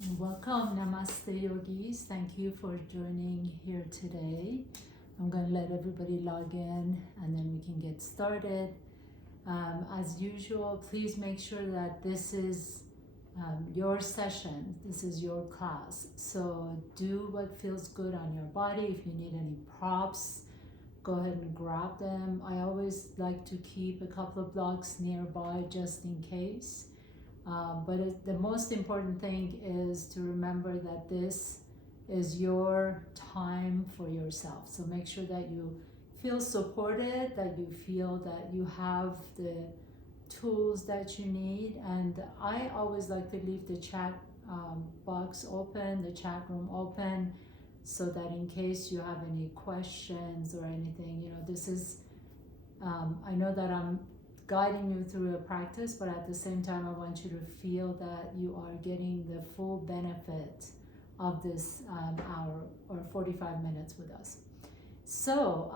Welcome, Namaste Yogis. Thank you for joining here today. I'm going to let everybody log in and then we can get started. As usual, please make sure that this is your session, this is your class. So do what feels good on your body. If you need any props, go ahead and grab them. I always like to keep a couple of blocks nearby just in case. The most important thing is to remember that this is your time for yourself. So make sure that you feel supported, that you feel that you have the tools that you need. And I always like to leave the chat box open, the chat room open, so that in case you have any questions or anything, this is, I know that I'm guiding you through a practice, but at the same time, I want you to feel that you are getting the full benefit of this hour or 45 minutes with us. So,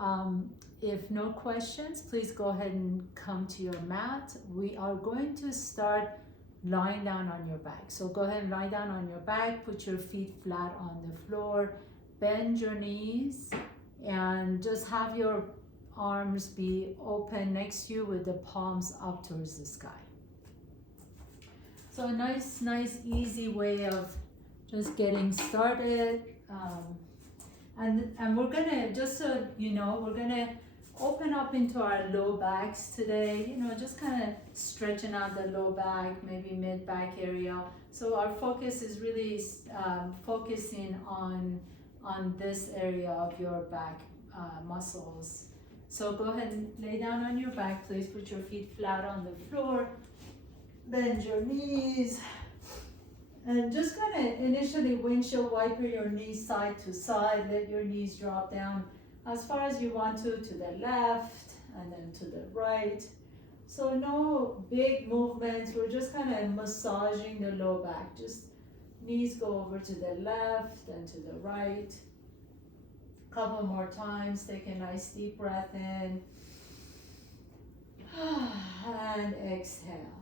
if no questions, please go ahead and come to your mat. We are going to start lying down on your back. So go ahead and lie down on your back, put your feet flat on the floor, bend your knees, and just have your arms be open next to you with the palms up towards the sky. So a nice easy way of just getting started. And we're gonna, just so you know, we're gonna open up into our low backs today, just kind of stretching out the low back, maybe mid back area. So our focus is really focusing on this area of your back muscles. So go ahead and lay down on your back, please. Put your feet flat on the floor. Bend your knees. And just kind of initially windshield wiper your knees side to side. Let your knees drop down as far as you want to the left and then to the right. So no big movements. We're just kind of massaging the low back. Just knees go over to the left and to the right. Couple more times. Take a nice deep breath in and exhale,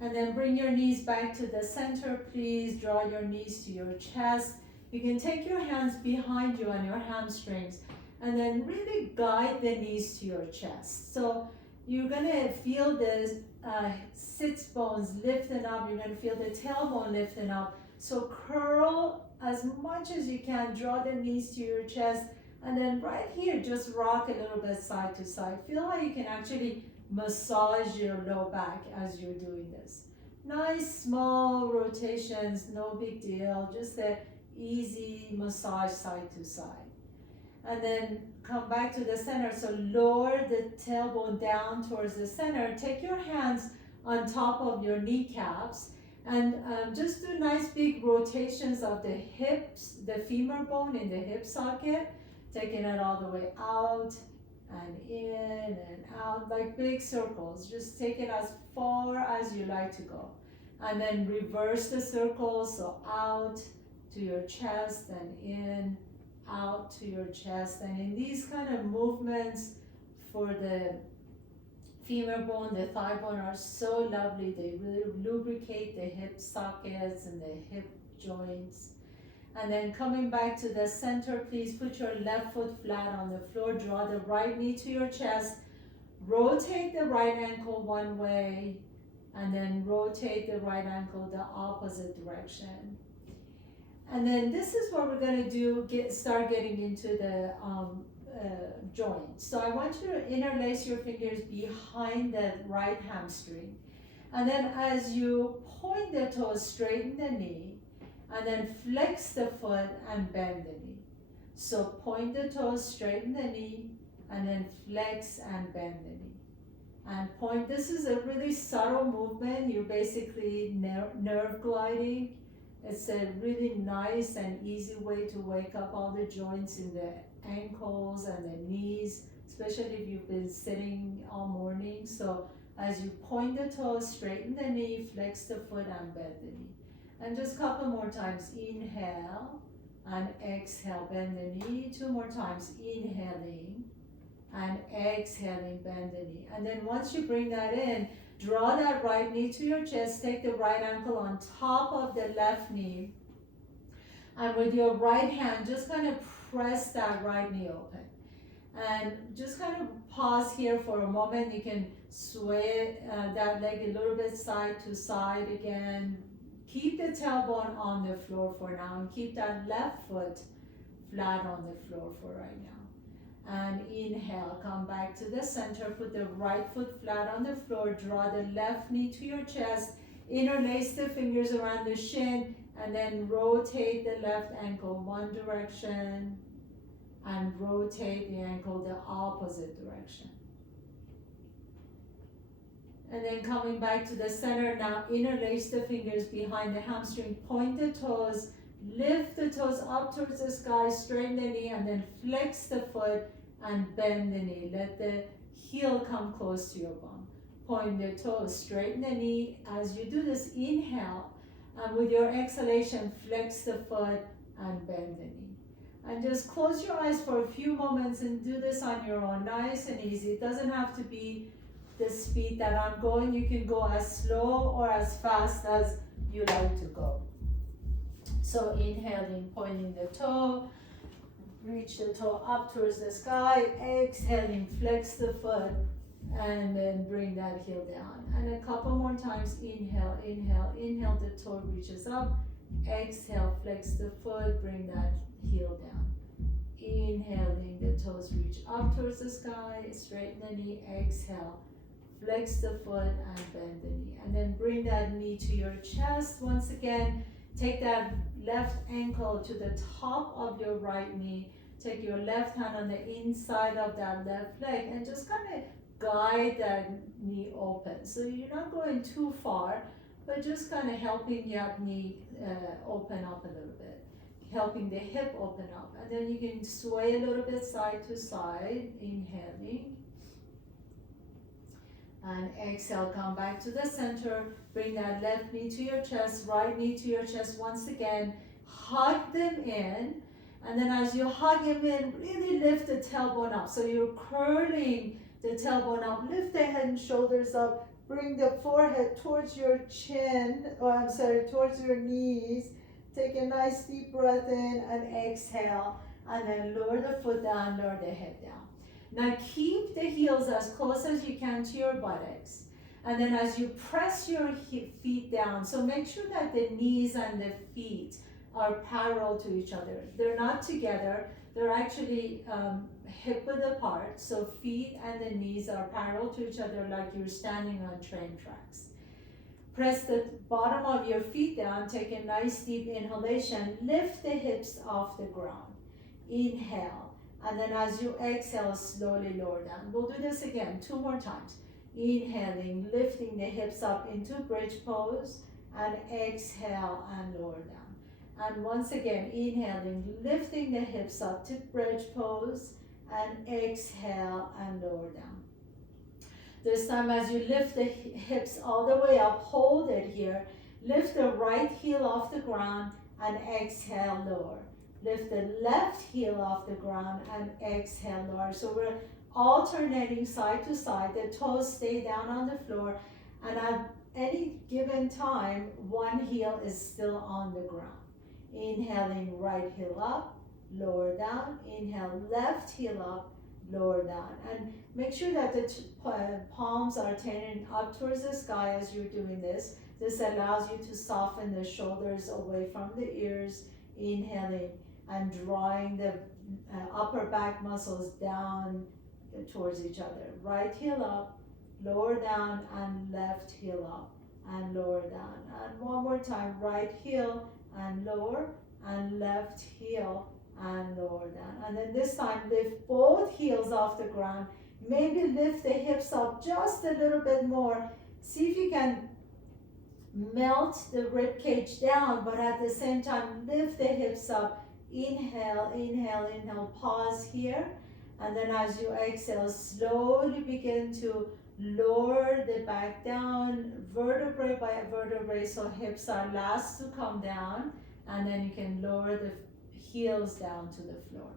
and then bring your knees back to the center. Please draw your knees to your chest. You can take your hands behind you on your hamstrings and then really guide the knees to your chest. So you're gonna feel the sits bones lifting up. You're gonna feel the tailbone lifting up. So curl as much as you can, draw the knees to your chest, and then right here, just rock a little bit side to side. Feel how you can actually massage your low back as you're doing this. Nice small rotations, no big deal, just a easy massage side to side. And then come back to the center, so lower the tailbone down towards the center. Take your hands on top of your kneecaps, and just do nice big rotations of the hips, the femur bone in the hip socket, taking it all the way out and in and out, like big circles. Just take it as far as you like to go. And then reverse the circle, so out to your chest and in, out to your chest. And in these kind of movements for the femur bone, the thigh bone are so lovely. They really lubricate the hip sockets and the hip joints. And then coming back to the center, please put your left foot flat on the floor. Draw the right knee to your chest. Rotate the right ankle one way, and then rotate the right ankle the opposite direction. And then this is what we're going to do, start getting into the joint. So I want you to interlace your fingers behind the right hamstring. And then as you point the toes, straighten the knee, and then flex the foot and bend the knee. So point the toes, straighten the knee, and then flex and bend the knee. And point, this is a really subtle movement. You're basically nerve gliding. It's a really nice and easy way to wake up all the joints in the ankles and the knees, especially if you've been sitting all morning. So as you point the toes, straighten the knee, flex the foot and bend the knee. And just a couple more times. Inhale and exhale, bend the knee. 2 more times. Inhaling and exhaling, bend the knee. And then once you bring that in, Draw that right knee to your chest. Take the right ankle on top of the left knee. And with your right hand, just kind of press that right knee open. And just kind of pause here for a moment. You can sway that leg a little bit side to side again. Keep the tailbone on the floor for now and keep that left foot flat on the floor for right now. And inhale, come back to the center, put the right foot flat on the floor, draw the left knee to your chest, interlace the fingers around the shin, and then rotate the left ankle one direction and rotate the ankle the opposite direction. And then coming back to the center, now interlace the fingers behind the hamstring, point the toes, lift the toes up towards the sky, straighten the knee, and then flex the foot and bend the knee. Let the heel come close to your bum. Point the toes, straighten the knee. As you do this, inhale, and with your exhalation, flex the foot and bend the knee. And just close your eyes for a few moments and do this on your own, nice and easy. It doesn't have to be the speed that I'm going. You can go as slow or as fast as you like to go. So inhaling, pointing the toe, reach the toe up towards the sky, exhaling, flex the foot, and then bring that heel down. And a couple more times, inhale, inhale, inhale, the toe reaches up, exhale, flex the foot, bring that heel down. Inhaling, the toes reach up towards the sky, straighten the knee, exhale, flex the foot and bend the knee. And then bring that knee to your chest once again. Take that left ankle to the top of your right knee. Take your left hand on the inside of that left leg and just kind of guide that knee open. So you're not going too far, but just kind of helping your knee open up a little bit, helping the hip open up. And then you can sway a little bit side to side, inhaling. And exhale, come back to the center. Bring that left knee to your chest, right knee to your chest once again. Hug them in. And then as you hug them in, really lift the tailbone up. So you're curling the tailbone up. Lift the head and shoulders up. Bring the forehead towards your chin, towards your knees. Take a nice deep breath in and exhale. And then lower the foot down, lower the head down. Now keep the heels as close as you can to your buttocks. And then as you press your feet down, so make sure that the knees and the feet are parallel to each other. They're not together. They're actually hip width apart. So feet and the knees are parallel to each other like you're standing on train tracks. Press the bottom of your feet down. Take a nice deep inhalation. Lift the hips off the ground. Inhale. And then as you exhale, slowly lower down. We'll do this again 2 more times. Inhaling, lifting the hips up into bridge pose, and exhale and lower down. And once again, inhaling, lifting the hips up to bridge pose, and exhale and lower down. This time as you lift the hips all the way up, hold it here. Lift the right heel off the ground and exhale, lower. Lift the left heel off the ground and exhale, lower. So we're alternating side to side. The toes stay down on the floor, and at any given time, one heel is still on the ground. Inhaling, right heel up, lower down. Inhale, left heel up, lower down. And make sure that the palms are turning up towards the sky as you're doing this. This allows you to soften the shoulders away from the ears. Inhaling and drawing the upper back muscles down towards each other. Right heel up, lower down, and left heel up and lower down. And one more time, right heel and lower, and left heel and lower down. And then this time, lift both heels off the ground. Maybe lift the hips up just a little bit more. See if you can melt the rib cage down, but at the same time, lift the hips up. Inhale, inhale, inhale, pause here. And then as you exhale, slowly begin to lower the back down, vertebrae by vertebrae, so hips are last to come down. And then you can lower the heels down to the floor.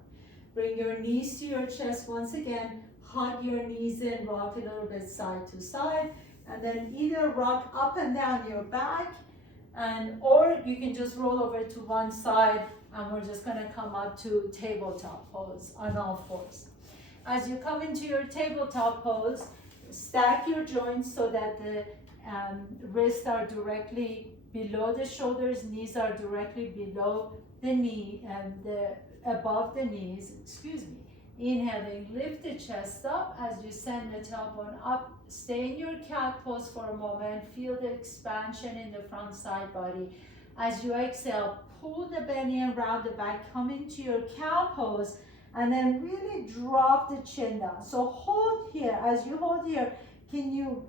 Bring your knees to your chest once again. Hug your knees in, rock a little bit side to side. And then either rock up and down your back, or you can just roll over to one side, and we're just gonna come up to tabletop pose on all fours. As you come into your tabletop pose, stack your joints so that the wrists are directly below the shoulders, knees are directly below the knee, and above the knees, excuse me. Inhaling, lift the chest up as you send the tailbone up. Stay in your cat pose for a moment. Feel the expansion in the front side body. As you exhale, pull the belly and round the back, come into your cow pose, and then really drop the chin down. So hold here. As you hold here, can you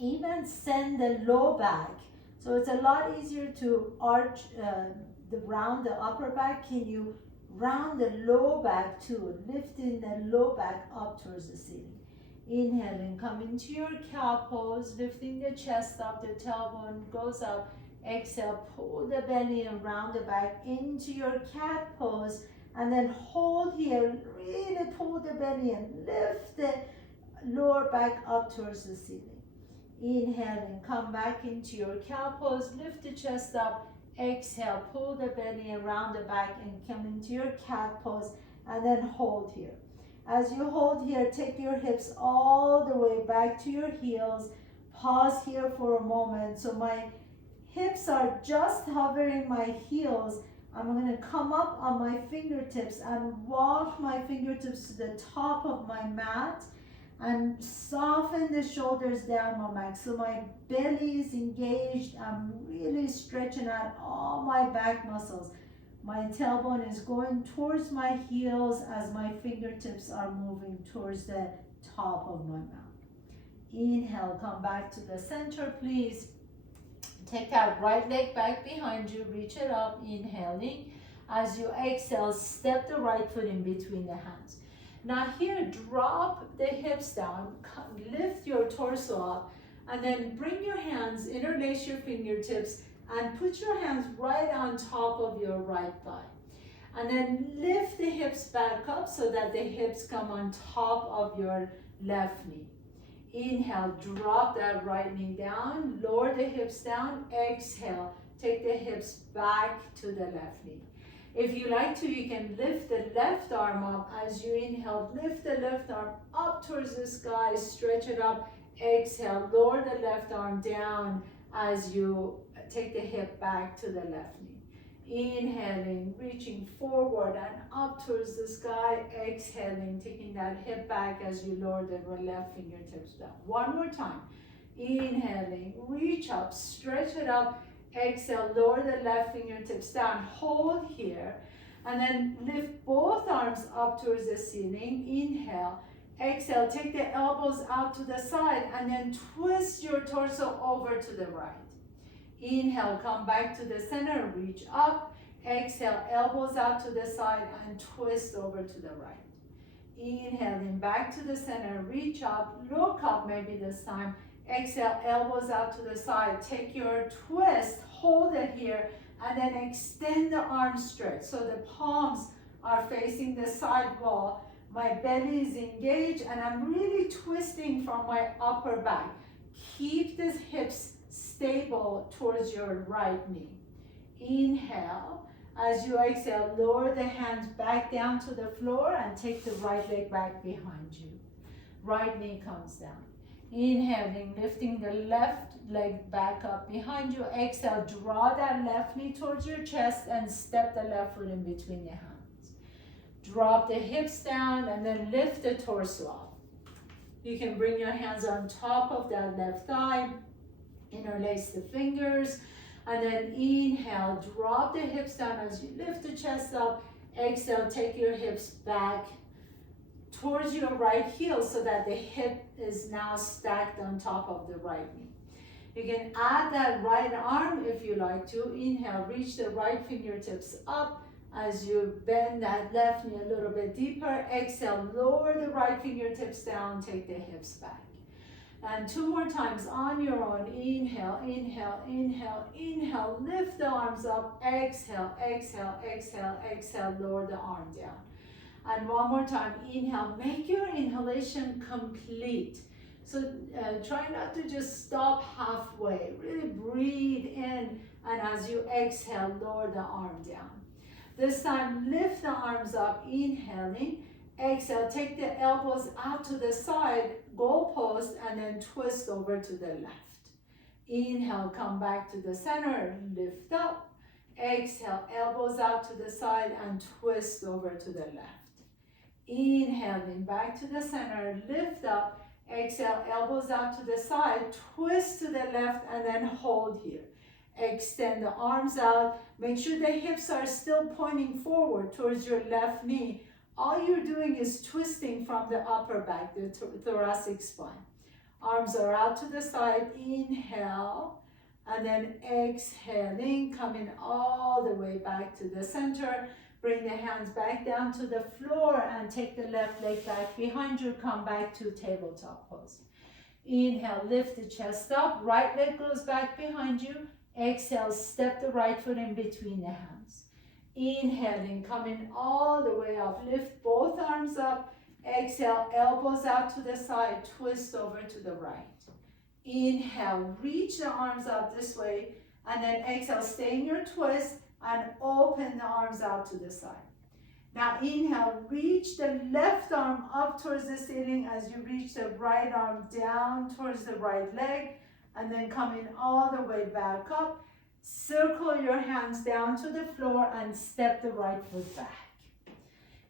even send the low back? So it's a lot easier to arch round the upper back. Can you round the low back too, lifting the low back up towards the ceiling. Inhaling, come into your cow pose, lifting the chest up, the tailbone goes up. Exhale, pull the belly and round the back into your cat pose, and then hold here, really pull the belly and lift the lower back up towards the ceiling. Inhaling, come back into your cow pose, lift the chest up. Exhale, pull the belly around the back and come into your cat pose, and then hold here. As you hold here, take your hips all the way back to your heels. Pause here for a moment. So my hips are just hovering my heels. I'm going to come up on my fingertips and walk my fingertips to the top of my mat and soften the shoulders down my back. So my belly is engaged. I'm really stretching out all my back muscles. My tailbone is going towards my heels as my fingertips are moving towards the top of my mouth. Inhale, come back to the center, please. Take that right leg back behind you, reach it up, inhaling. As you exhale, step the right foot in between the hands. Now here, drop the hips down, lift your torso up, and then bring your hands, interlace your fingertips, and put your hands right on top of your right thigh. And then lift the hips back up so that the hips come on top of your left knee. Inhale, drop that right knee down, lower the hips down. Exhale, take the hips back to the left knee. If you like to, you can lift the left arm up. As you inhale, lift the left arm up towards the sky, stretch it up. Exhale, lower the left arm down as you take the hip back to the left knee. Inhaling, reaching forward and up towards the sky. Exhaling, taking that hip back as you lower the left fingertips down. One more time. Inhaling, reach up, stretch it up. Exhale, lower the left fingertips down. Hold here. And then lift both arms up towards the ceiling. Inhale. Exhale, take the elbows out to the side and then twist your torso over to the right. Inhale, come back to the center, reach up. Exhale, elbows out to the side and twist over to the right. Inhaling, back to the center, reach up, look up maybe this time. Exhale, elbows out to the side. Take your twist, hold it here, and then extend the arms stretch. So the palms are facing the side wall. My belly is engaged, and I'm really twisting from my upper back. Keep the hips stable towards your right knee. Inhale. As you exhale, lower the hands back down to the floor and take the right leg back behind you. Right knee comes down. Inhaling, lifting the left leg back up behind you. Exhale, draw that left knee towards your chest and step the left foot in between the hands. Drop the hips down and then lift the torso up. You can bring your hands on top of that left thigh. Interlace the fingers, and then inhale, drop the hips down as you lift the chest up. Exhale, take your hips back towards your right heel so that the hip is now stacked on top of the right knee. You can add that right arm if you like to. Inhale, reach the right fingertips up as you bend that left knee a little bit deeper. Exhale, lower the right fingertips down, take the hips back. And two more times on your own. Inhale, inhale, inhale, inhale. Lift the arms up. Exhale, exhale, exhale, exhale. Lower the arm down. And one more time. Inhale. Make your inhalation complete. So try not to just stop halfway. Really breathe in, and as you exhale, lower the arm down. This time, lift the arms up, inhaling. Exhale, take the elbows out to the side, goalpost, and then twist over to the left. Inhale, come back to the center, lift up. Exhale, elbows out to the side and twist over to the left. Inhaling, back to the center, lift up. Exhale, elbows out to the side, twist to the left, and then hold here. Extend the arms out. Make sure the hips are still pointing forward towards your left knee. All you're doing is twisting from the upper back, the thoracic spine. Arms are out to the side. Inhale, and then exhaling, coming all the way back to the center. Bring the hands back down to the floor and take the left leg back behind you. Come back to tabletop pose. Inhale, lift the chest up. Right leg goes back behind you. Exhale, step the right foot in between the hands. Inhaling, coming all the way up. Lift both arms up. Exhale, elbows out to the side. Twist over to the right. Inhale, reach the arms up this way. And then exhale, stay in your twist and open the arms out to the side. Now inhale, reach the left arm up towards the ceiling as you reach the right arm down towards the right leg. And then coming all the way back up, circle your hands down to the floor and step the right foot back.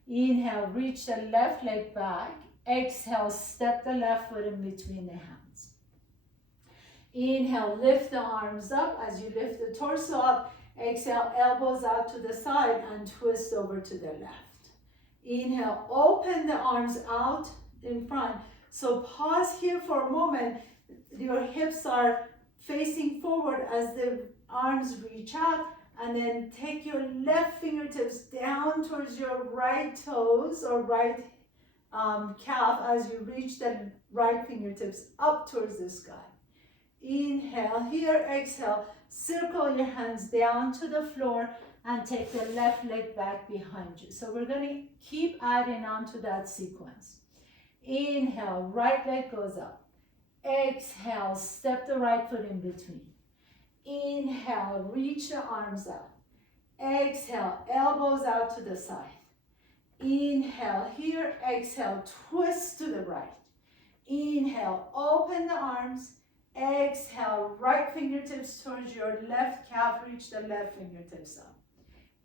Inhale, reach the left leg back. Exhale, step the left foot in between the hands. Inhale, lift the arms up. As you lift the torso up, exhale, elbows out to the side and twist over to the left. Inhale, open the arms out in front. So pause here for a moment. Your hips are facing forward as the arms reach out, and then take your left fingertips down towards your right toes or right calf as you reach the right fingertips up towards the sky. Inhale here, exhale, circle your hands down to the floor and take the left leg back behind you. So we're going to keep adding on to that sequence. Inhale, right leg goes up. Exhale, step the right foot in between. Inhale, reach the arms out. Exhale, elbows out to the side. Inhale here, exhale, twist to the right. Inhale, open the arms. Exhale, right fingertips towards your left calf, reach the left fingertips up.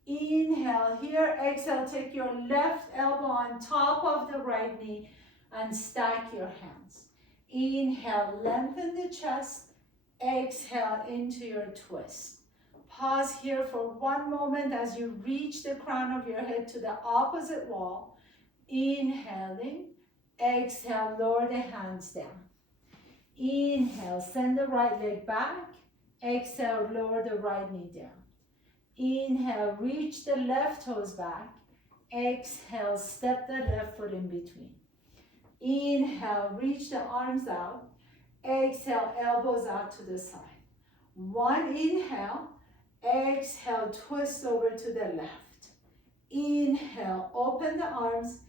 Inhale here, exhale, take your left elbow on top of the right knee and stack your hands. Inhale, lengthen the chest. Exhale into your twist. Pause here for one moment as you reach the crown of your head to the opposite wall. Inhaling. Exhale, lower the hands down. Inhale, send the right leg back. Exhale, lower the right knee down. Inhale, reach the left toes back. Exhale, step the left foot in between. Inhale, reach the arms out. Exhale, elbows out to the side. One inhale. Exhale, twist over to the left. Inhale, open the arms.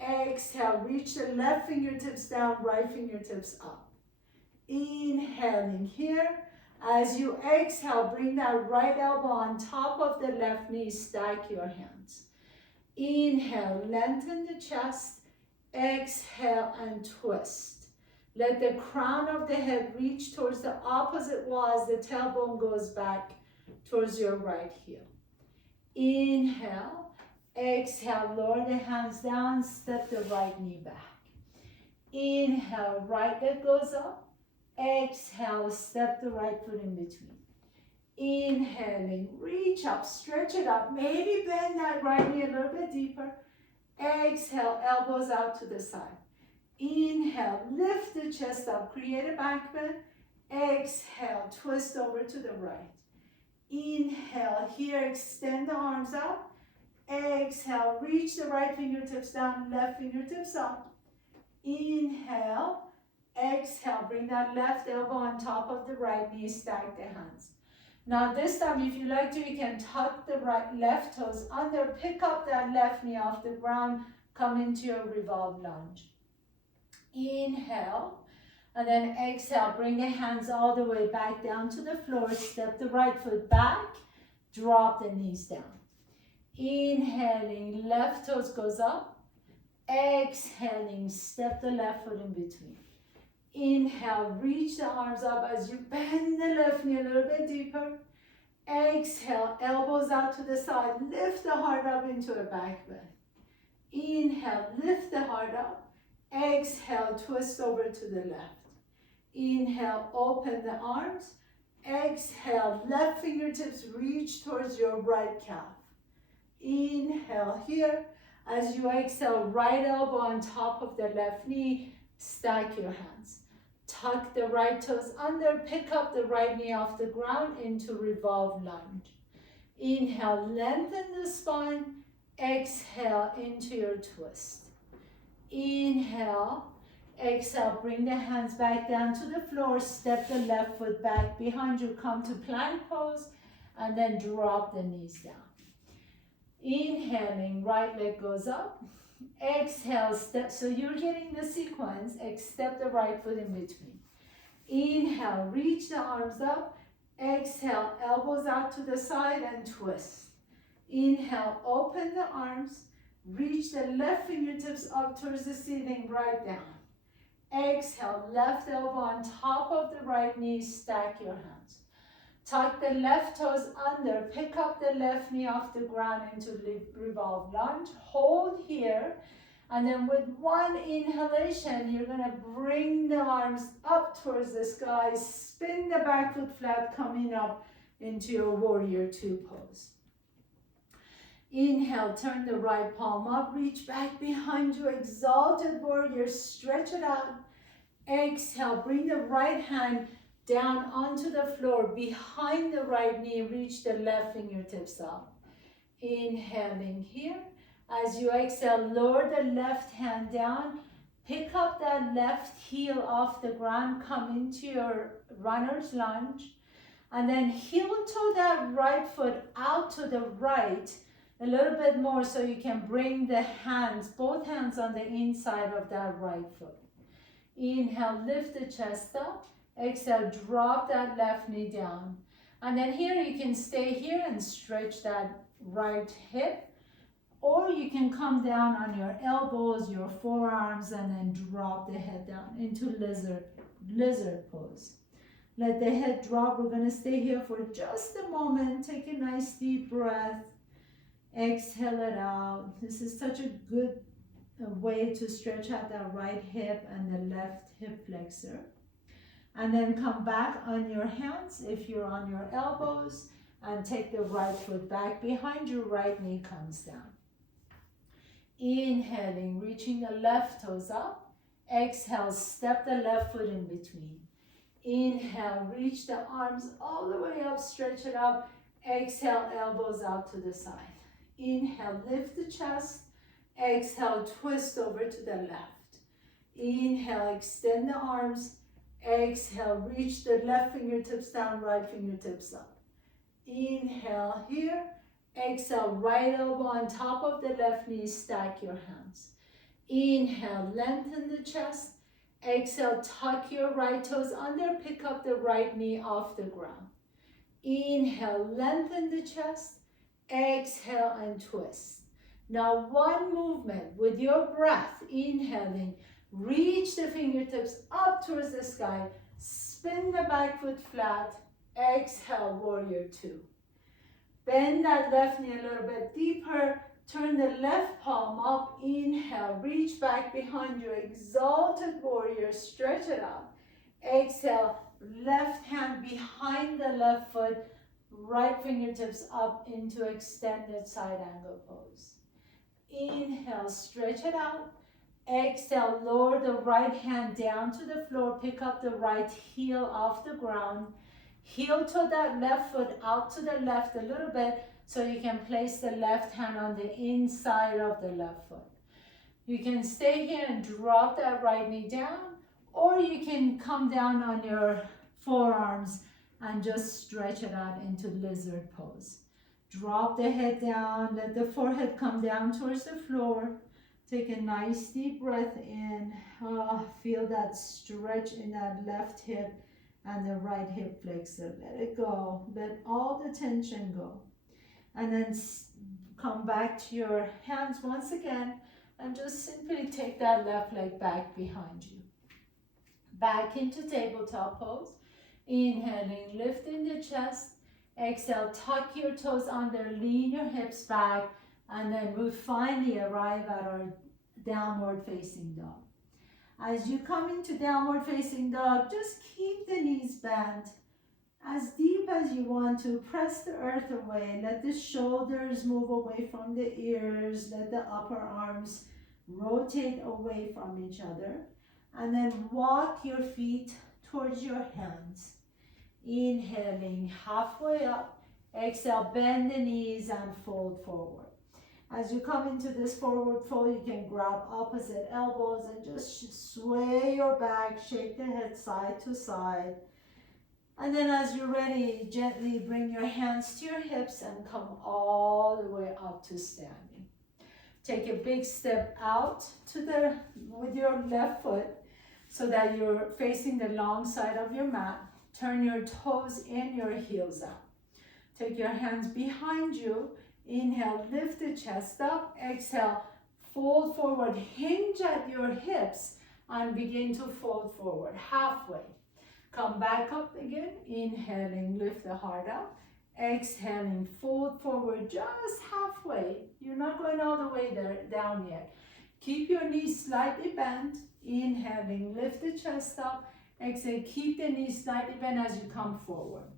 Exhale, reach the left fingertips down, right fingertips up. Inhaling here. As you exhale, bring that right elbow on top of the left knee, stack your hands. Inhale, lengthen the chest. Exhale and twist. Let the crown of the head reach towards the opposite wall as the tailbone goes back towards your right heel. Inhale, exhale, lower the hands down, step the right knee back. Inhale, right leg goes up. Exhale, step the right foot in between. Inhaling, reach up, stretch it up. Maybe bend that right knee a little bit deeper. Exhale, elbows out to the side. Inhale, lift the chest up, create a back bend. Exhale, twist over to the right. Inhale, here, extend the arms out. Exhale, reach the right fingertips down, left fingertips up. Inhale, exhale, bring that left elbow on top of the right knee, stack the hands. Now this time, if you like to, you can tuck the left toes under, pick up that left knee off the ground, come into your revolved lunge. Inhale, And then exhale, bring the hands all the way back down to the floor. Step the right foot back, drop the knees down. Inhaling, left toes goes up. Exhaling, step the left foot in between. Inhale, reach the arms up as you bend the left knee a little bit deeper. Exhale, elbows out to the side. Lift the heart up into a back bend. Inhale, lift the heart up. Exhale, twist over to the left. Inhale, open the arms. Exhale, left fingertips reach towards your right calf. Inhale here. As you exhale, right elbow on top of the left knee, stack your hands. Tuck the right toes under, pick up the right knee off the ground into revolve lunge. Inhale, lengthen the spine. Exhale into your twist. Inhale, exhale, bring the hands back down to the floor, step the left foot back behind you, come to plank pose, and then drop the knees down. Inhaling, right leg goes up. Exhale, step, so you're getting the sequence, step the right foot in between. Inhale, reach the arms up. Exhale, elbows out to the side and twist. Inhale, open the arms. Reach the left fingertips up towards the ceiling, right down. Exhale, left elbow on top of the right knee, stack your hands. Tuck the left toes under, pick up the left knee off the ground into revolve lunge. Hold here, and then with one inhalation, you're gonna bring the arms up towards the sky, spin the back foot flat, coming up into your warrior two pose. Inhale, turn the right palm up, reach back behind you, exalted warrior, stretch it out. Exhale, bring the right hand down onto the floor, behind the right knee, reach the left fingertips up. Inhaling here. As you exhale, lower the left hand down, pick up that left heel off the ground, come into your runner's lunge, and then heel toe that right foot out to the right a little bit more so you can bring the hands, both hands on the inside of that right foot. Inhale, lift the chest up. Exhale, drop that left knee down. And then here you can stay here and stretch that right hip, or you can come down on your elbows, your forearms, and then drop the head down into lizard pose. Let the head drop. We're going to stay here for just a moment. Take a nice deep breath. Exhale it out. This is such a good way to stretch out that right hip and the left hip flexor. And then come back on your hands if you're on your elbows, and take the right foot back behind you, right knee comes down. Inhaling, reaching the left toes up. Exhale, step the left foot in between. Inhale, reach the arms all the way up, stretch it up. Exhale, elbows out to the side. Inhale, lift the chest. Exhale, twist over to the left. Inhale, extend the arms. Exhale, reach the left fingertips down, right fingertips up. Inhale here. Exhale, right elbow on top of the left knee, stack your hands. Inhale, lengthen the chest. Exhale, tuck your right toes under, pick up the right knee off the ground. Inhale, lengthen the chest. Exhale and twist. Now one movement with your breath, inhaling. Reach the fingertips up towards the sky. Spin the back foot flat. Exhale, warrior two. Bend that left knee a little bit deeper. Turn the left palm up. Inhale, reach back behind you. Exalted warrior, stretch it out. Exhale, left hand behind the left foot. Right fingertips up into extended side angle pose. Inhale, stretch it out. Exhale, lower the right hand down to the floor, pick up the right heel off the ground. Heel to that left foot out to the left a little bit so you can place the left hand on the inside of the left foot. You can stay here and drop that right knee down, or you can come down on your forearms and just stretch it out into lizard pose. Drop the head down, let the forehead come down towards the floor. Take a nice deep breath in. Feel that stretch in that left hip and the right hip flexor. Let it go. Let all the tension go. And then come back to your hands once again and just simply take that left leg back behind you. Back into tabletop pose. Inhaling, lifting the chest. Exhale, tuck your toes under, lean your hips back, and then we finally arrive at our downward facing dog. As you come into downward facing dog, just keep the knees bent as deep as you want to. Press the earth away. Let the shoulders move away from the ears. Let the upper arms rotate away from each other. And then walk your feet towards your hands. Inhaling, halfway up. Exhale, bend the knees and fold forward. As you come into this forward fold, you can grab opposite elbows and just sway your back, shake the head side to side. And then as you're ready, gently bring your hands to your hips and come all the way up to standing. Take a big step out to with your left foot so that you're facing the long side of your mat. Turn your toes in, your heels out. Take your hands behind you. Inhale, lift the chest up. Exhale, fold forward. Hinge at your hips and begin to fold forward halfway. Come back up again. Inhaling, lift the heart up. Exhaling, fold forward just halfway. You're not going all the way down yet. Keep your knees slightly bent. Inhaling, lift the chest up. Exhale, keep the knees slightly bent as you come forward.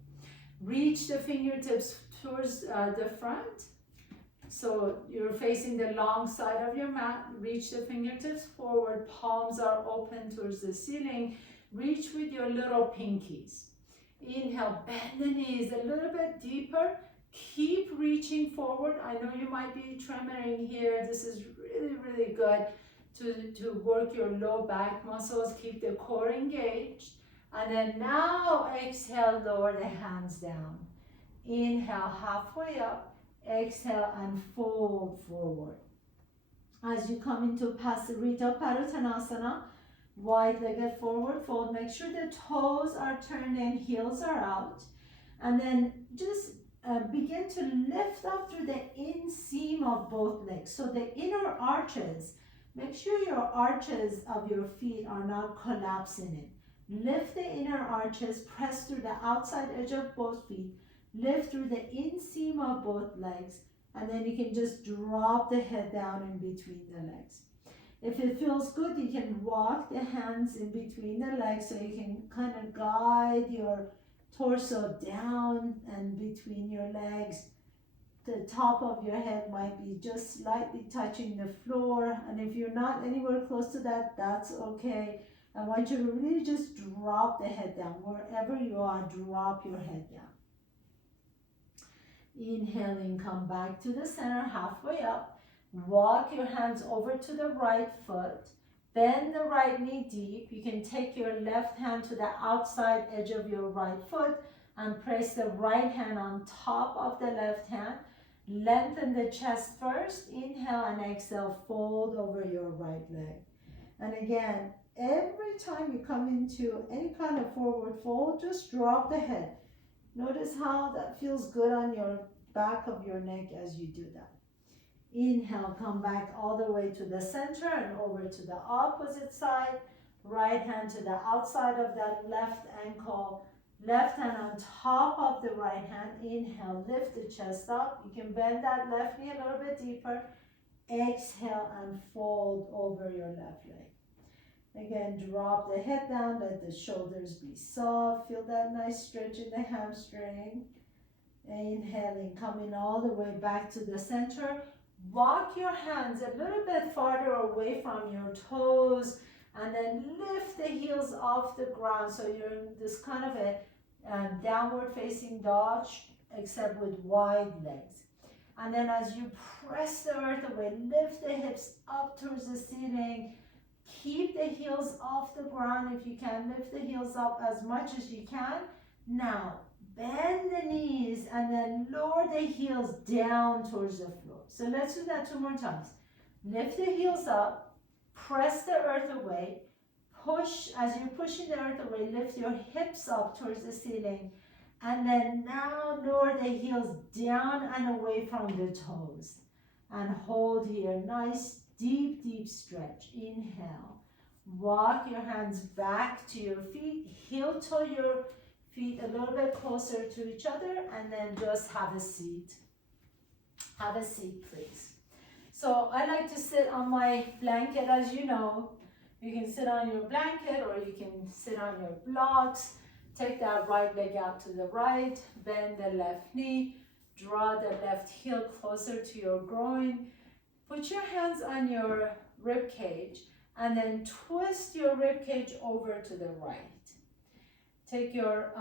Reach the fingertips towards the front. So you're facing the long side of your mat. Reach the fingertips forward. Palms are open towards the ceiling. Reach with your little pinkies. Inhale, bend the knees a little bit deeper. Keep reaching forward. I know you might be tremoring here. This is really, really good to work your low back muscles. Keep the core engaged. And then now exhale, lower the hands down. Inhale, halfway up. Exhale and fold forward. As you come into Pasarita Padottanasana, wide-legged forward fold. Make sure the toes are turned in, heels are out. And then just begin to lift up through the inseam of both legs. So the inner arches, make sure your arches of your feet are not collapsing in. Lift the inner arches, press through the outside edge of both feet. Lift through the inseam of both legs. And then you can just drop the head down in between the legs. If it feels good, you can walk the hands in between the legs so you can kind of guide your torso down and between your legs. The top of your head might be just slightly touching the floor. And if you're not anywhere close to that, that's okay. I want you to really just drop the head down. Wherever you are, drop your head down. Inhaling, come back to the center, halfway up. Walk your hands over to the right foot. Bend the right knee deep. You can take your left hand to the outside edge of your right foot and press the right hand on top of the left hand. Lengthen the chest first. Inhale and exhale, fold over your right leg. And again, every time you come into any kind of forward fold, just drop the head. Notice how that feels good on your back of your neck as you do that. Inhale, come back all the way to the center and over to the opposite side. Right hand to the outside of that left ankle. Left hand on top of the right hand. Inhale, lift the chest up. You can bend that left knee a little bit deeper. Exhale and fold over your left leg. Again, drop the head down. Let the shoulders be soft. Feel that nice stretch in the hamstring. Inhaling, coming all the way back to the center. Walk your hands a little bit farther away from your toes and then lift the heels off the ground. So you're in this kind of a downward facing dog except with wide legs. And then as you press the earth away, lift the hips up towards the ceiling. Keep the heels off the ground if you can. Lift the heels up as much as you can. Now, bend the knees and then lower the heels down towards the floor. So let's do that 2 more times. Lift the heels up, press the earth away, push, as you're pushing the earth away, lift your hips up towards the ceiling, and then now lower the heels down and away from the toes. And hold here, nice deep, deep stretch. Inhale. Walk your hands back to your feet, heel toe your feet a little bit closer to each other, and then just have a seat. Have a seat, please. So I like to sit on my blanket, as you know. You can sit on your blanket or you can sit on your blocks. Take that right leg out to the right, bend the left knee, draw the left heel closer to your groin. Put your hands on your rib cage and then twist your rib cage over to the right. Take your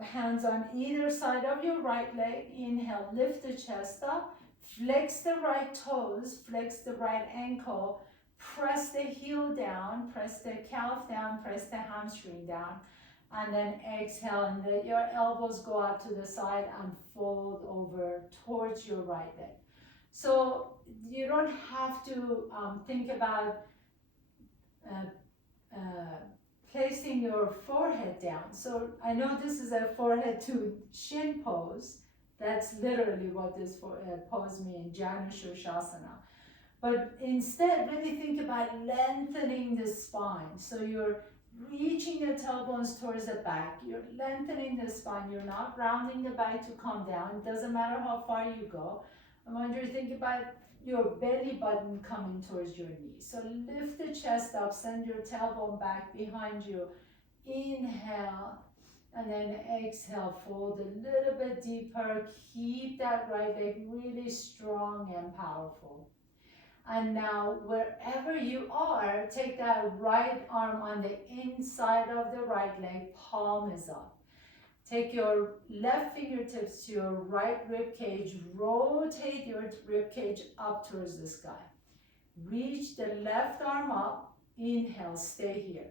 hands on either side of your right leg. Inhale, lift the chest up. Flex the right toes, flex the right ankle. Press the heel down, press the calf down, press the hamstring down. And then exhale and let your elbows go out to the side and fold over towards your right leg. So you don't have to think about placing your forehead down. So I know this is a forehead to shin pose. That's literally what this pose means, Janu Shirshasana. But instead, really think about lengthening the spine. So you're reaching the tailbones towards the back. You're lengthening the spine. You're not rounding the back to come down. It doesn't matter how far you go. I want you to think about your belly button coming towards your knees. So lift the chest up, send your tailbone back behind you. Inhale, and then exhale, fold a little bit deeper. Keep that right leg really strong and powerful. And now, wherever you are, take that right arm on the inside of the right leg, palm is up. Take your left fingertips to your right rib cage, rotate your rib cage up towards the sky. Reach the left arm up, inhale, stay here.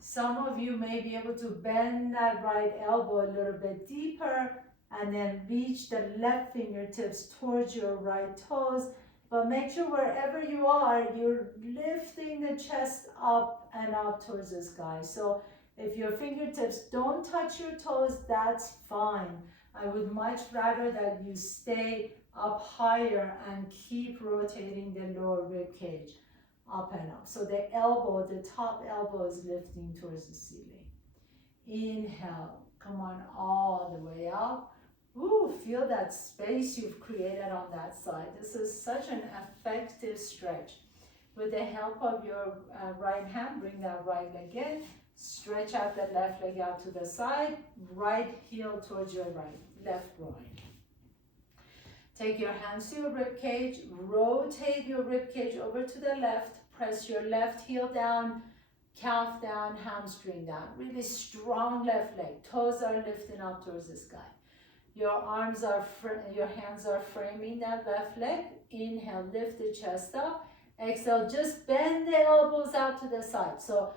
Some of you may be able to bend that right elbow a little bit deeper and then reach the left fingertips towards your right toes. But make sure wherever you are, you're lifting the chest up and up towards the sky. So if your fingertips don't touch your toes, that's fine. I would much rather that you stay up higher and keep rotating the lower rib cage up and up. So the elbow, the top elbow is lifting towards the ceiling. Inhale, come on all the way up. Ooh, feel that space you've created on that side. This is such an effective stretch. With the help of your right hand, bring that right leg in. Stretch out the left leg out to the side. Right heel towards your left groin. Take your hands to your rib cage. Rotate your rib cage over to the left. Press your left heel down, calf down, hamstring down. Really strong left leg. Toes are lifting up towards the sky. Your hands are framing that left leg. Inhale, lift the chest up. Exhale, just bend the elbows out to the side. So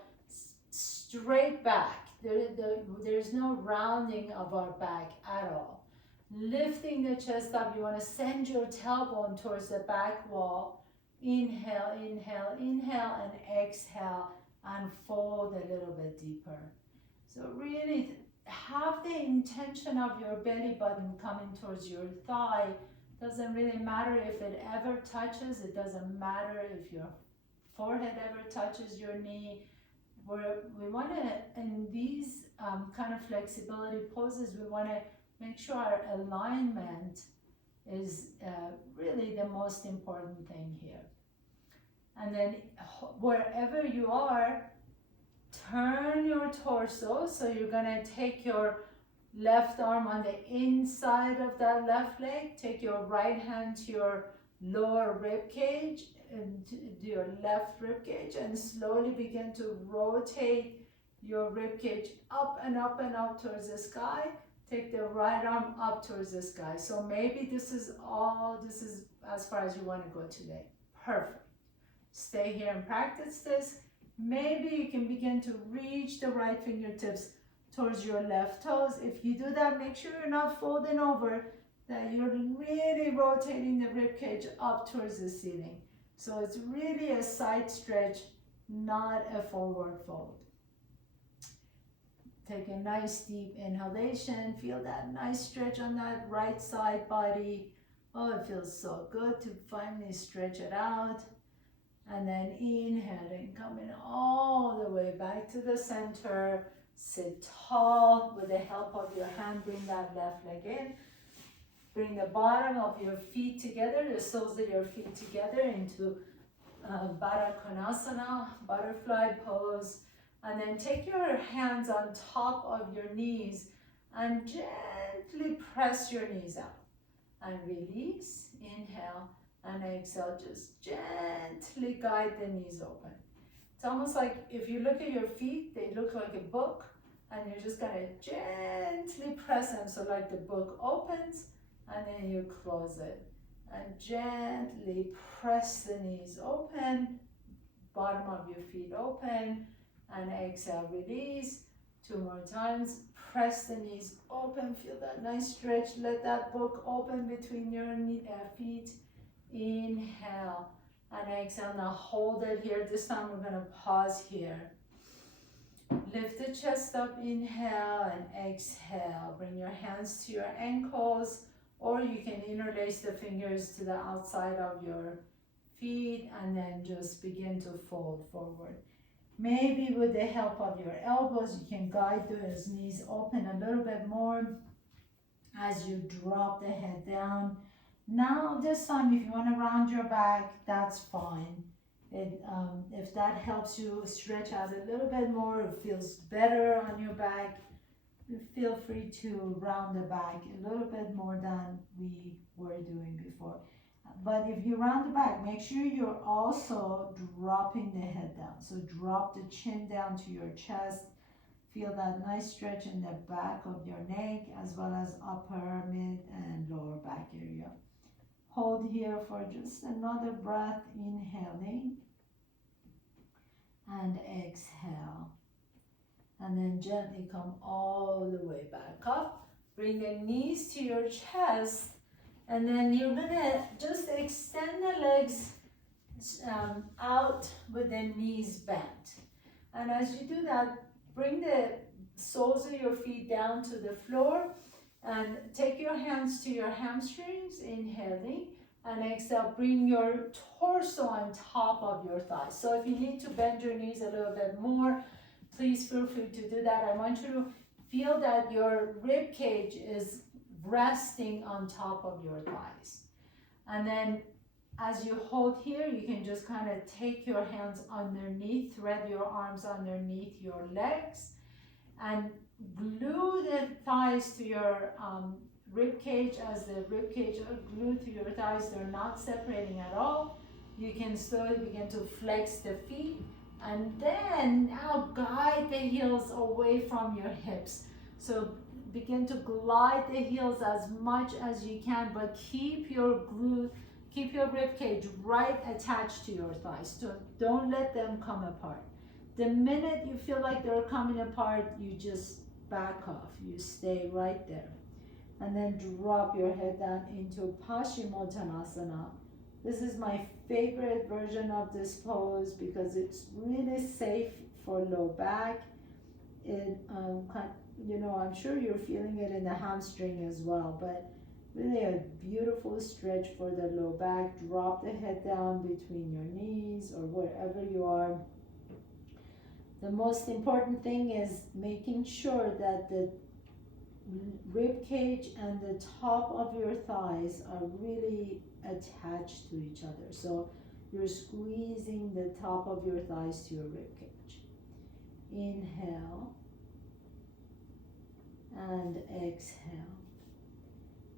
straight back. There's no rounding of our back at all. Lifting the chest up, you want to send your tailbone towards the back wall. Inhale, inhale, inhale, and exhale, and fold a little bit deeper. So really have the intention of your belly button coming towards your thigh. Doesn't really matter if it ever touches. It doesn't matter if your forehead ever touches your knee. We want to, in these kind of flexibility poses, we want to make sure our alignment is really the most important thing here. And then wherever you are, turn your torso. So you're going to take your left arm on the inside of that left leg. Take your right hand to your lower rib cage and to your left rib cage, and slowly begin to rotate your rib cage up and up and up towards the sky. Take the right arm up towards the sky. So maybe this is as far as you want to go today. Perfect. Stay here and practice this. Maybe you can begin to reach the right fingertips towards your left toes. If you do that, make sure you're not folding over, that you're really rotating the rib cage up towards the ceiling. So it's really a side stretch, not a forward fold. Take a nice deep inhalation. Feel that nice stretch on that right side body. Oh, it feels so good to finally stretch it out. And then inhaling, coming all the way back to the center. Sit tall with the help of your hand. Bring that left leg in. Bring the bottom of your feet together, the soles of your feet together into Baddha Konasana, butterfly pose. And then take your hands on top of your knees and gently press your knees out. And release, inhale, and exhale. Just gently guide the knees open. It's almost like if you look at your feet, they look like a book, and you're just gonna gently press them so like the book opens, and then you close it. And gently press the knees open, bottom of your feet open, and exhale, release. 2 more times. Press the knees open, feel that nice stretch. Let that book open between your feet. Inhale and exhale. Now hold it here. This time we're going to pause here. Lift the chest up, inhale and exhale. Bring your hands to your ankles, or you can interlace the fingers to the outside of your feet and then just begin to fold forward. Maybe with the help of your elbows, you can guide those knees open a little bit more as you drop the head down. Now, this time, if you want to round your back, that's fine. If that helps you stretch out a little bit more, it feels better on your back, feel free to round the back a little bit more than we were doing before. But if you round the back, make sure you're also dropping the head down. So drop the chin down to your chest. Feel that nice stretch in the back of your neck, as well as upper, mid, and lower back area. Hold here for just another breath, inhaling and exhale. And then gently come all the way back up. Bring the knees to your chest. And then you're gonna just extend the legs out with the knees bent. And as you do that, bring the soles of your feet down to the floor and take your hands to your hamstrings, inhaling, and exhale, bring your torso on top of your thighs. So if you need to bend your knees a little bit more, please feel free to do that. I want you to feel that your rib cage is resting on top of your thighs. And then as you hold here, you can just kind of take your hands underneath, thread your arms underneath your legs, and glue the thighs to your rib cage. As the rib cage are glued to your thighs, they're not separating at all. You can slowly begin to flex the feet, and then now guide the heels away from your hips. So begin to glide the heels as much as you can, but keep your rib cage right attached to your thighs. So don't let them come apart. The minute you feel like they're coming apart, you just back off. You stay right there. And then drop your head down into Paschimottanasana. This is my favorite version of this pose because it's really safe for low back. I'm sure you're feeling it in the hamstring as well, but really a beautiful stretch for the low back. Drop the head down between your knees or wherever you are. The most important thing is making sure that the rib cage and the top of your thighs are really attached to each other. So you're squeezing the top of your thighs to your rib cage. Inhale and exhale.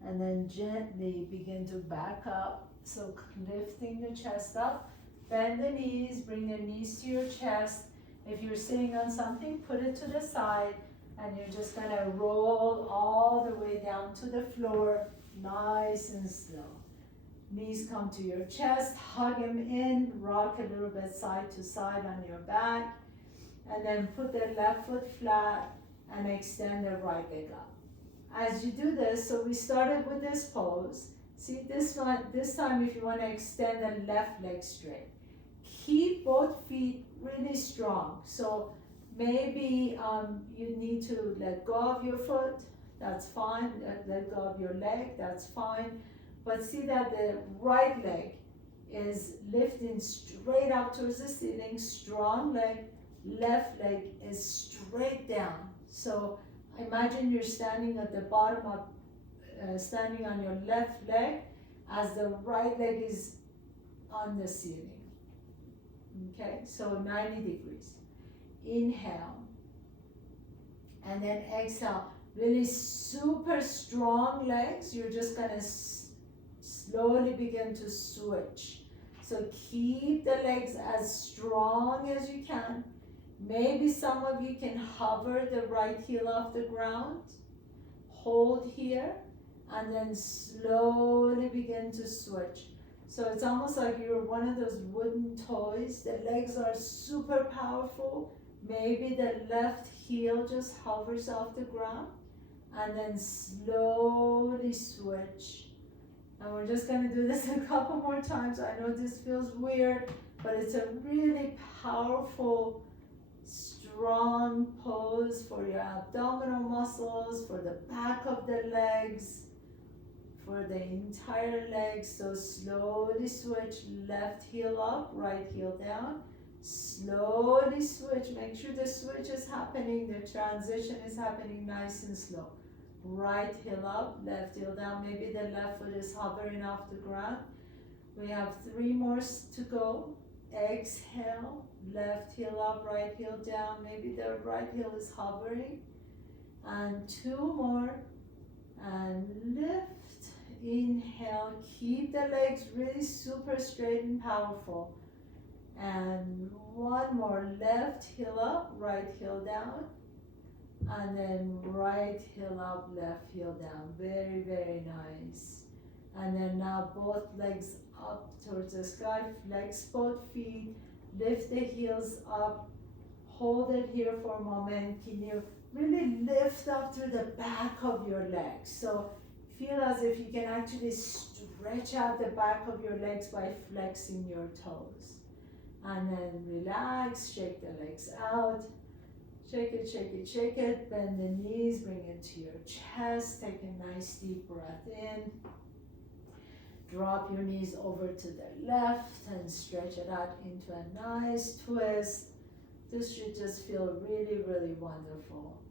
And then gently begin to back up. So lifting the chest up, bend the knees, bring the knees to your chest. If you're sitting on something, put it to the side, and you're just gonna roll all the way down to the floor, nice and slow. Knees come to your chest, hug them in, rock a little bit side to side on your back, and then put the left foot flat and extend the right leg up. As you do this, so we started with this pose, See this one, this time if you want to extend the left leg straight. Keep both feet really strong. So maybe you need to let go of your foot, that's fine. Let go of your leg, that's fine. But see that the right leg is lifting straight up towards the ceiling, strong leg, left leg is straight down. So imagine you're standing at the bottom of, standing on your left leg as the right leg is on the ceiling. Okay, so 90 degrees. Inhale. And then exhale. Really super strong legs. You're just gonna slowly begin to switch. So keep the legs as strong as you can. Maybe some of you can hover the right heel off the ground. Hold here and then slowly begin to switch. So it's almost like you're one of those wooden toys. The legs are super powerful. Maybe the left heel just hovers off the ground and then slowly switch. And we're just going to do this a couple more times. I know this feels weird, but it's a really powerful, strong pose for your abdominal muscles, for the back of the legs, for the entire leg. So slowly switch, left heel up, right heel down. Slowly switch, make sure the switch is happening, the transition is happening nice and slow. Right heel up, left heel down. Maybe the left foot is hovering off the ground. We have 3 more to go. Exhale, left heel up, right heel down. Maybe the right heel is hovering. And 2 more. And lift. Inhale, keep the legs really super straight and powerful. And 1 more, left heel up, right heel down. And then right heel up, left heel down. Very, very nice. And then now both legs up towards the sky. Flex both feet. Lift the heels up. Hold it here for a moment. Can you really lift up through the back of your legs? So feel as if you can actually stretch out the back of your legs by flexing your toes. And then relax, shake the legs out. Shake it, shake it, shake it. Bend the knees, bring it to your chest. Take a nice deep breath in. Drop your knees over to the left and stretch it out into a nice twist. This should just feel really, really wonderful.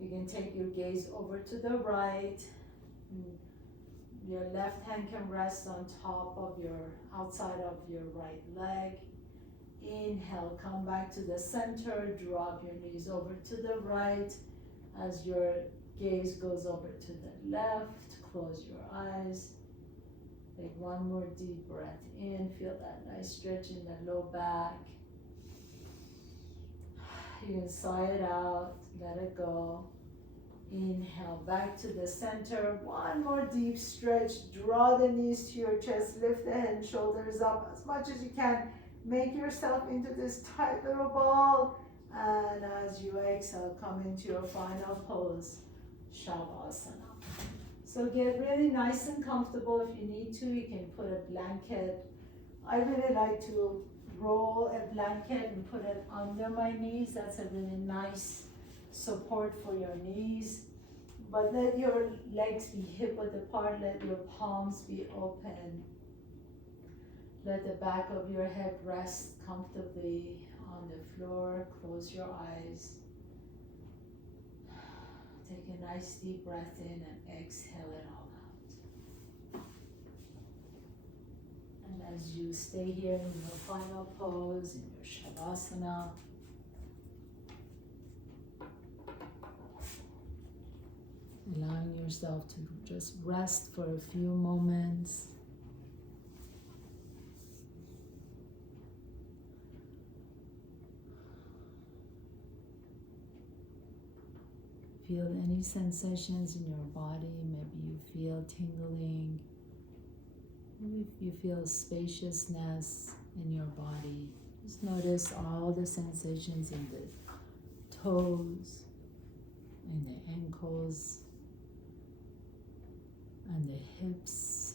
You can take your gaze over to the right. Your left hand can rest on top of your outside of your right leg. Inhale, come back to the center, drop your knees over to the right. As your gaze goes over to the left, close your eyes. Take 1 more deep breath in, feel that nice stretch in the low back. You can sigh it out, let it go. Inhale, back to the center. 1 more deep stretch, draw the knees to your chest, lift the head and shoulders up as much as you can. Make yourself into this tight little ball, and as you exhale, come into your final pose, Shavasana. So get really nice and comfortable. If you need to, you can put a blanket. I really like to roll a blanket and put it under my knees. That's a really nice support for your knees. But let your legs be hip-width apart, let your palms be open. Let the back of your head rest comfortably on the floor. Close your eyes. Take a nice deep breath in and exhale it all out. And as you stay here in your final pose, in your Shavasana, allowing yourself to just rest for a few moments. Feel any sensations in your body. Maybe you feel tingling. Maybe you feel spaciousness in your body. Just notice all the sensations in the toes, in the ankles, and the hips,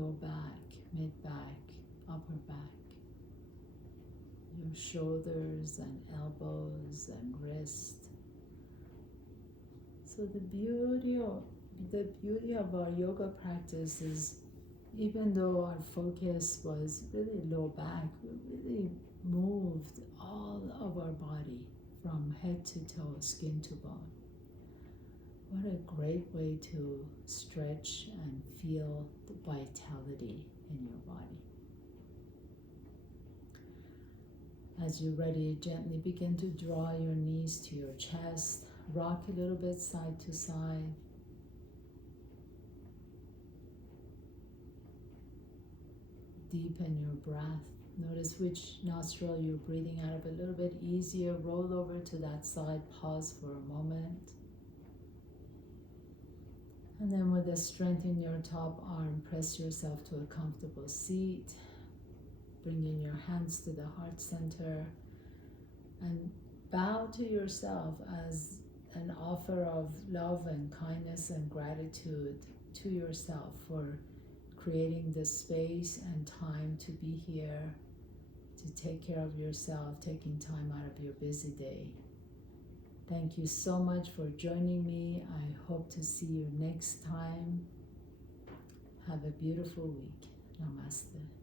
low back, mid back, upper back, your shoulders and elbows and wrist. So the beauty of our yoga practice is, even though our focus was really low back, we really moved all of our body from head to toe, skin to bone. What a great way to stretch and feel the vitality in your body. As you're ready, gently begin to draw your knees to your chest. Rock a little bit side to side. Deepen your breath. Notice which nostril you're breathing out of a little bit easier. Roll over to that side. Pause for a moment. And then with the strength in your top arm, press yourself to a comfortable seat. Bring in your hands to the heart center and bow to yourself as an offer of love and kindness and gratitude to yourself for creating the space and time to be here, to take care of yourself, taking time out of your busy day. Thank you so much for joining me. I hope to see you next time. Have a beautiful week. Namaste.